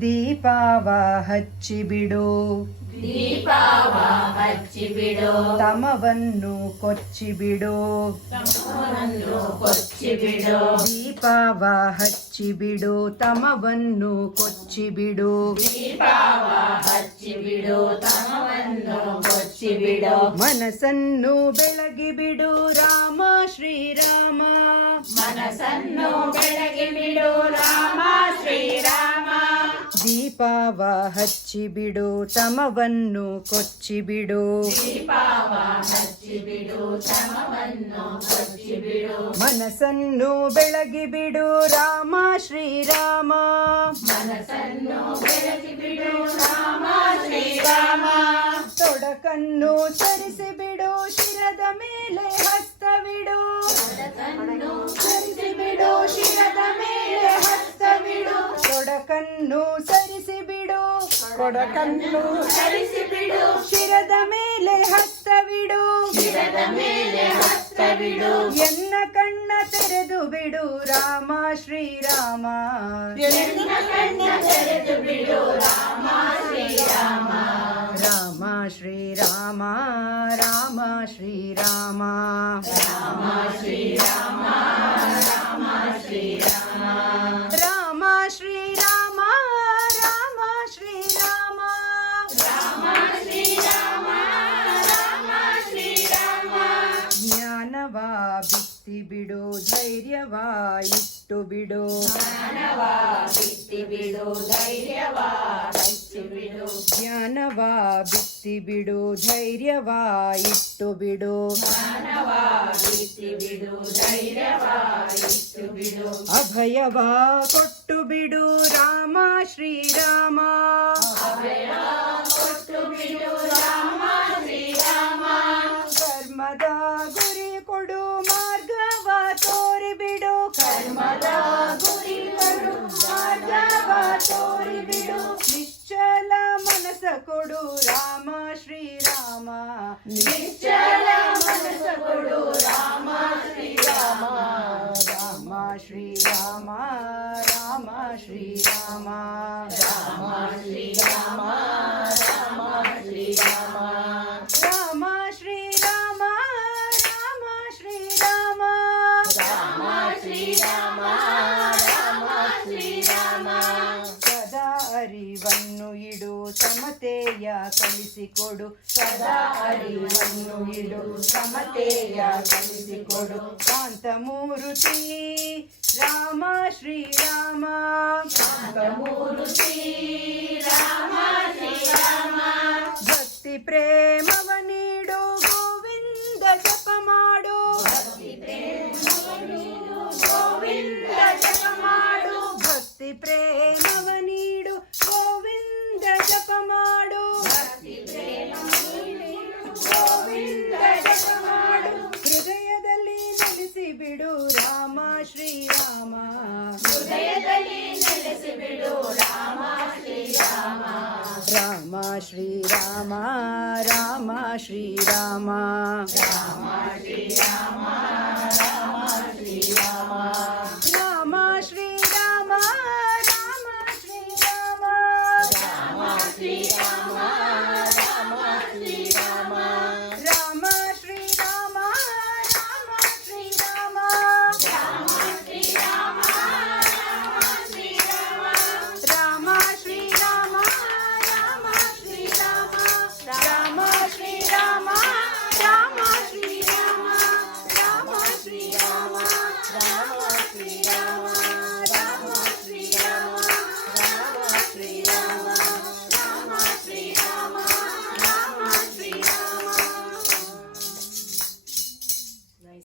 ದೀಪವ ಹಚ್ಚಿಬಿಡು ದೀಪವ ಹಚ್ಚಿಬಿಡು ತಮವನ್ನು ಕೊಚ್ಚಿಬಿಡು ತಮವನ್ನು ಕೊಚ್ಚಿಬಿಡು ದೀಪವ ಹಚ್ಚಿಬಿಡು ತಮವನ್ನು ಕೊಚ್ಚಿಬಿಡು ದೀಪವ ಹಚ್ಚಿಬಿಡು ತಮವನ್ನು ಕೊಚ್ಚಿಬಿಡು ಮನಸ್ಸನ್ನು ಬೆಳಗಿಬಿಡು ರಾಮ ಶ್ರೀರಾಮ ಮನಸ್ಸನ್ನು ಬೆಳಗಿಬಿಡು ರಾಮ ಶ್ರೀರಾಮ ದೀಪವ ಹಚ್ಚಿಬಿಡು ತಮವನ್ನು ಕೊಚ್ಚಿಬಿಡು ದೀಪವ ಹಚ್ಚಿಬಿಡು ತಮವನ್ನು ಕೊಚ್ಚಿಬಿಡು ಮನಸ್ಸನ್ನು ಬೆಳಗಿಬಿಡು ರಾಮ ಶ್ರೀರಾಮ ಮನಸ್ಸನ್ನು ಬೆಳಗಿಬಿಡು ರಾಮ ಶ್ರೀರಾಮ ತೊಡಕನ್ನು ಸರಿಸಿಬಿಡು ಶಿರದ ಮೇಲೆ ಹಸ್ತವಿಡು ತೊಡಕನ್ನು ಸರಿಸಿಬಿಡು ಶಿರದ ಮೇಲೆ ಹಸ್ತವಿಡು ತೊಡಕನ್ನು ಸರಿಸಿಬಿಡು ಕೊಡಕನ್ನು ಸರಿಸಿಬಿಡು ಶಿರದ ಮೇಲೆ ಹಸ್ತವಿಡು ಶಿರದ ಮೇಲೆ ಹಸ್ತವಿಡು ಎನ್ನ ಕಣ್ಣ ತೆರೆದು ಬಿಡು ರಾಮ ಶ್ರೀರಾಮ ಎನ್ನ ಕಣ್ಣ ತೆರೆದು ಬಿಡು ರಾಮ ಶ್ರೀರಾಮ ರಾಮ ಶ್ರೀರಾಮ ರಾಮ ಶ್ರೀರಾಮ ರಾಮ ಶ್ರೀರಾಮ ರಾಮ ಶ್ರೀರಾಮ ರಾಮ ಶ್ರೀರಾಮ ರಾಮ ಶ್ರೀರಾಮ ರಾಮ ಶ್ರೀರಾಮ ರಾಮ ಶ್ರೀರಾಮ ಜ್ಞಾನವ ಬಿತ್ತಿ ಬಿಡು ಧೈರ್ಯವ ಇಟ್ಟು ಬಿಡು ಜ್ಞಾನವ ಬಿತ್ತಿ ಬಿಡು ಧೈರ್ಯವ ಹಚ್ಚಿ ಬಿಡು ಜ್ಞಾನವ ಬಿತ್ತಿ ಬಿಡು ಧೈರ್ಯವ ಇಟ್ಟು ಬಿಡು ಜ್ಞಾನವ ಬಿತ್ತಿ ಬಿಡು ಧೈರ್ಯವ ಇಟ್ಟು ಬಿಡು ಅಭಯವ ಕೊಟ್ಟು ಬಿಡು ರಾಮ ಶ್ರೀರಾಮ ಅಭಯ ಕೊಟ್ಟು ಬಿಡು ರಾಮ ಶ್ರೀರಾಮ ಕರ್ಮದ ಗುರಿ ಕೊಡು ಮಾರ್ಗವ ತೋರಿಬಿಡು ಕರ್ಮದ ಗುರಿ ಕೊಡು ಮಾರ್ಗವ ತೋರಿಬಿಡು ನಿಶ್ಚಲ ಮನಸ ಕೊಡು ರಾಮ ಶ್ರೀರಾಮ ನಿಶ್ಚಲ ಮನಸ್ಸ ಕೊಡು ರಾಮ ಶ್ರೀರಾಮ ರಾಮ ಶ್ರೀರಾಮ ರಾಮ ಶ್ರೀರಾಮ ರಾಮ ಶ್ರೀರಾಮ ರಾಮ ಶ್ರೀರಾಮ ರಾಮ ಶ್ರೀರಾಮ ರಾಮ ಶ್ರೀರಾಮ ರಾಮ ಶ್ರೀರಾಮ ರಾಮ ಶ್ರೀರಾಮ ಸದಾ ಅರಿವನ್ನು ಇಡು ಸಮತೆಯ ಕಲಿಸಿಕೊಡು ಸದಾ ಅರಿವನ್ನು ಇಡು ಸಮತೆಯ ಕಲಿಸಿಕೊಡು ಶಾಂತಮೂರ್ತಿ ರಾಮ ಶ್ರೀರಾಮ ಮೂರ್ತಿ ರಾಮ ಶ್ರೀರಾಮ ಭಕ್ತಿ ಪ್ರೇಮವ ನೀಡು ಗೋವಿಂದ ಜಪ ಮಾಡು ಭಕ್ತಿ ಪ್ರೇಮವ ನೀಡು ಗೋವಿಂದ ಜಪ ಮಾಡು ಭಕ್ತಿ ಪ್ರೇಮವ ನೀಡು ಗೋವಿಂದ ಜಪ ಮಾಡು ಭಕ್ತಿ ಪ್ರೇಮವ ನೀಡು ಗೋವಿಂದ ಜಪ ಮಾಡು ಹೃದಯದಲ್ಲಿ ನೆಲೆಸಿ ಬಿಡು ರಾಮ ಶ್ರೀರಾಮ ಹೃದಯದಲ್ಲಿ ನೆಲೆಸಿಬಿಡು ರಾಮ ಶ್ರೀರಾಮ ರಾಮ ಶ್ರೀರಾಮ ರಾಮ ಶ್ರೀರಾಮ ರಾಮ ಶ್ರೀರಾಮ ರಾಮ ಶ್ರೀರಾಮ